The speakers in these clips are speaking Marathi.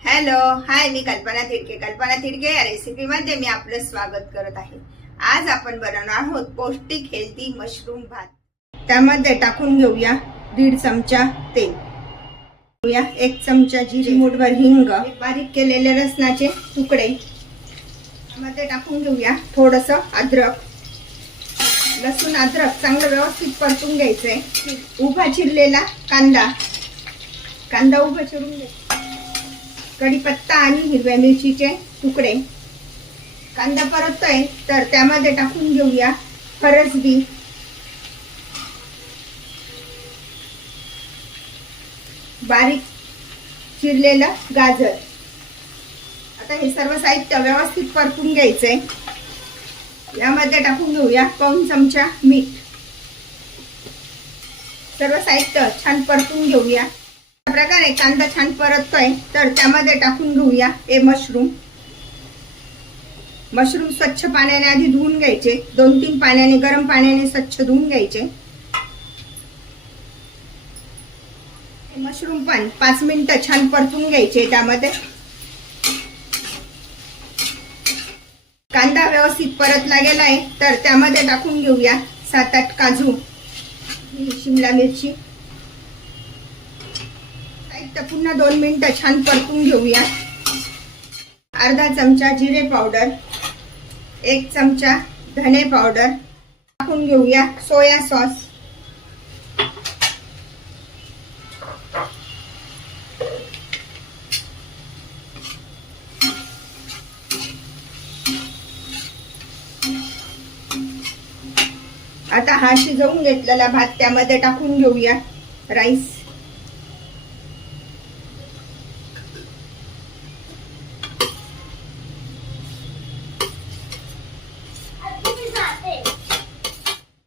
हॅलो हाय, मी कल्पना थिडके या रेसिपी मध्ये मी आपलं स्वागत करत आहे। आज आपण बनवणार आहोत पौष्टिक हेल्दी मशरूम भात। त्यामध्ये टाकून घेऊया 1.5 चमचा तेल, घेऊया 1 चमचा जिरे, चिमूटभर हिंग, बारीक केलेले लसणाचे तुकडे, त्यामध्ये टाकून घेऊया थोडस अद्रक, लसूण अद्रक चांगलं व्यवस्थित परतून घ्यायचंय। उभा चिरलेला कांदा उभा चिरून घ्यायचा, कढीपत्ता आणि हिरव्या मिरचीचे तुकडे। कांदा परततोय तर त्यामध्ये टाकून घेऊया फरसबी, बारीक चिरलेलं गाजर। आता हे सर्व साहित्य व्यवस्थित परतून घ्यायचंय। यामध्ये टाकून घेऊया 1 चमचा मीठ। सर्व साहित्य छान परतून घेऊया। प्रकारे कांदा छान परततोय तर त्यामध्ये टाकून घेऊया हे मशरूम स्वच्छ पाण्याने आधी धुवून घ्यायचे। 2-3 पाण्याने, गरम पाण्याने स्वच्छ धुवून घ्यायचे। मशरूम पण 5 मिनिटं छान परतून घ्यायचे। त्यामध्ये कांदा व्यवस्थित परतला गेलाय तर त्यामध्ये टाकून घेऊया 7-8 काजू, शिमला मिरची। पुन्हा 2 मिनिटं छान परतून घेऊया। अर्धा चमचा जिरे पावडर, 1 चमचा धने पावडर, टाकून घेऊया सोया सॉस, आता हा शिजवून घेतलेला भात त्यामध्ये टाकून घेऊया राईस।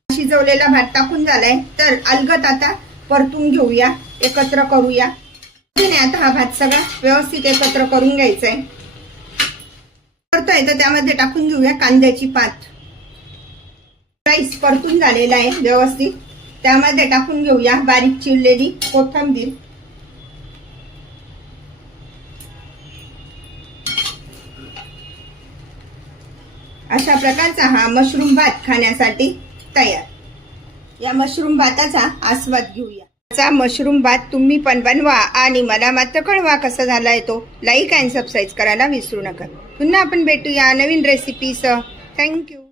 शिजवलेला भात टाकून झालाय तर अलगद आता परतून घेऊया, एकत्र करूया। आता हा भात सगळा व्यवस्थित एकत्र करून घ्यायचा आहे। परतोय तर त्यामध्ये टाकून घेऊया कांद्याची पात। राईस परतून झालेला आहे व्यवस्थित, त्यामध्ये टाकून घेऊया बारीक चिरलेली कोथिंबीर। अशा प्रकारचा हा मशरूम भात खाण्यासाठी तयार। या मशरूम भाताचा आस्वाद घेऊया। मशरूम भात तुम्ही पण बनवा आणि मला मात्र कळवा कसा झालाय तो। लाईक आणि सबस्क्राईब करायला विसरू नका। पुन्हा आपण भेटूया नवीन रेसिपीसह। थँक्यू।